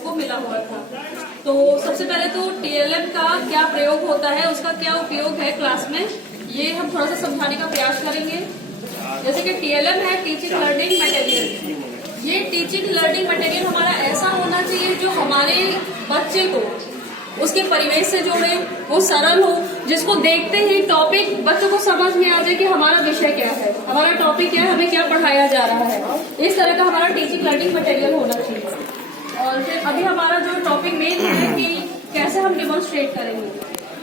को मिला हुआ था। तो सबसे पहले तो TLM का क्या प्रयोग होता है, उसका क्या उपयोग है क्लास में, ये हम थोड़ा सा समझाने का प्रयास करेंगे। जैसे कि TLM है टीचिंग लर्निंग मटेरियल। ये टीचिंग लर्निंग मटेरियल हमारा ऐसा होना चाहिए जो हमारे बच्चे को उसके परिवेश से जोड़े, वो सरल हो, जिसको देखते ही टॉपिक बच्चों को समझ में आ जाए कि हमारा विषय क्या है, हमारा टॉपिक क्या है, हमें क्या पढ़ाया जा रहा है। इस तरह का हमारा टीचिंग लर्निंग मटेरियल होना चाहिए। और फिर अभी हमारा जो टॉपिक मेन है कि कैसे हम डिमॉन्स्ट्रेट करेंगे,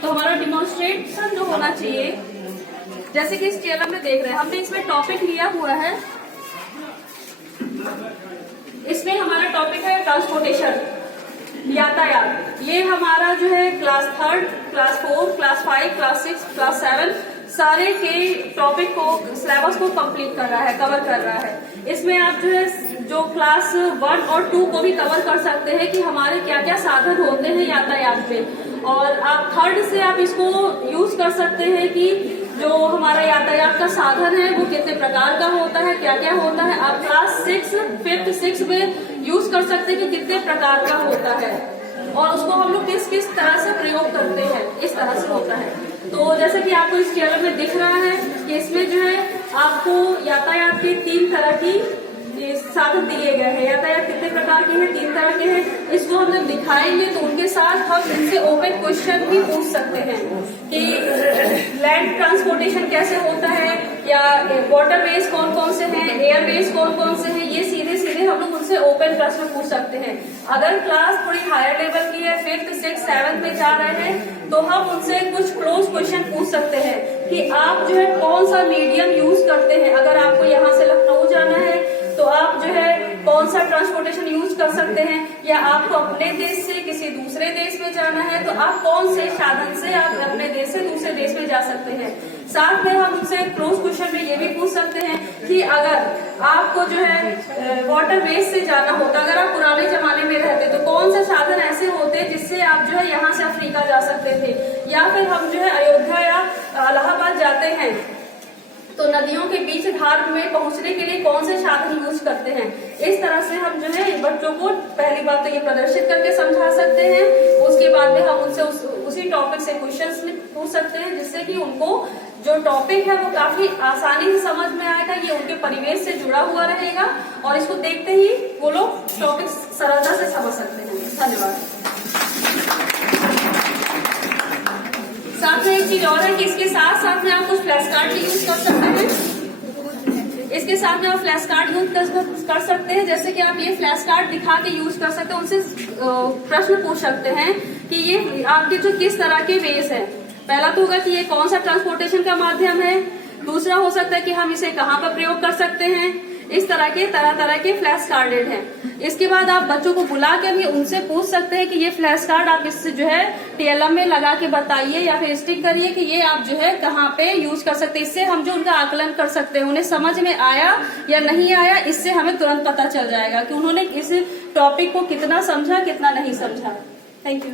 तो हमारा डिमॉन्स्ट्रेशन जो होना चाहिए, जैसे कि इस TLM में देख रहे हैं, हमने इसमें टॉपिक लिया हुआ है। इसमें हमारा टॉपिक है ट्रांसपोर्टेशन, यातायात। ये हमारा जो है class 3, class 4, class 5, class 6, class 7 सारे के टॉपिक को, सिलेबस को कंप्लीट कर रहा है, कवर कर रहा है। इसमें आप जो है जो क्लास 1 और 2 को भी कवर कर सकते हैं कि हमारे क्या क्या साधन होते हैं यातायात में। और आप 3rd से आप इसको यूज कर सकते हैं कि जो हमारा यातायात का साधन है वो कितने प्रकार का होता है, क्या क्या होता है। आप क्लास 6, 5th, 6th में यूज कर सकते हैं कि कितने प्रकार का होता है और उसको हम लोग किस किस तरह से प्रयोग करते हैं, इस तरह से होता है। तो जैसे कि आपको इस TLM में दिख रहा है कि इसमें जो है आपको यातायात के 3 तरह की साधन दिए गए हैं। यातायात कितने प्रकार के हैं, 3 तरह के हैं। इसको हम जब दिखाएंगे तो उनके साथ हम इनसे ओपन क्वेश्चन भी पूछ सकते हैं कि लैंड ट्रांसपोर्टेशन कैसे होता है, या वाटर वेज कौन कौन से हैं, एयर वेज कौन कौन से हैं। ये सीधे सीधे हम लोग उनसे ओपन प्रश्न पूछ सकते हैं। अगर क्लास थोड़ी हायर लेवल की है, 5th, 6th, 7th में जा रहे हैं, तो हम उनसे कुछ क्लोज क्वेश्चन पूछ सकते हैं कि आप जो है कौन सा मीडियम यूज करते हैं। अगर आपको यहाँ से लखनऊ जाना है तो आप जो है कौन सा ट्रांसपोर्टेशन यूज कर सकते हैं, या आपको अपने देश से किसी दूसरे देश में जाना है तो आप कौन से साधन से आप अपने देश से दूसरे देश में जा सकते हैं। साथ में हम उनसे क्लोज क्वेश्चन में ये भी पूछ सकते हैं कि अगर आपको जो है वाटर वेज से जाना होता, अगर आप पुराने जमाने में रहते तो कौन सा साधन ऐसे होते जिससे आप जो है यहाँ से अफ्रीका जा सकते थे। या फिर हम जो है अयोध्या या इलाहाबाद जाते हैं तो नदियों के बीच धार में पहुंचने के लिए कौन से साधन यूज करते हैं। इस तरह से हम जो है बच्चों को पहली बात तो ये प्रदर्शित करके समझा सकते हैं। उसके बाद में हम उनसे उसी टॉपिक से क्वेश्चंस पूछ सकते हैं, जिससे कि उनको जो टॉपिक है वो काफी आसानी से समझ में आएगा, ये उनके परिवेश से जुड़ा हुआ रहेगा और इसको देखते ही वो लोग टॉपिक सरलता से समझ सकते हैं। धन्यवाद। साथ में एक चीज और है कि इसके साथ साथ में आप कुछ फ्लैश कार्ड भी यूज कर सकते हैं। इसके साथ में आप फ्लैश कार्ड यूज कर सकते हैं। जैसे कि आप ये फ्लैश कार्ड दिखा के यूज कर सकते हैं, उनसे प्रश्न पूछ सकते हैं कि ये आपके जो किस तरह के वेज है। पहला तो होगा कि ये कौन सा ट्रांसपोर्टेशन का माध्यम है, दूसरा हो सकता है कि हम इसे कहाँ पर प्रयोग कर सकते हैं। इस तरह के फ्लैश कार्डेड हैं। इसके बाद आप बच्चों को बुला के भी उनसे पूछ सकते हैं कि ये फ्लैश कार्ड आप इससे जो है TLM में लगा के बताइए या फिर स्टिक करिए कि ये आप जो है कहाँ पे यूज कर सकते हैं। इससे हम जो उनका आकलन कर सकते हैं, उन्हें समझ में आया या नहीं आया, इससे हमें तुरंत पता चल जाएगा कि उन्होंने इस टॉपिक को कितना समझा, कितना नहीं समझा। Thank you.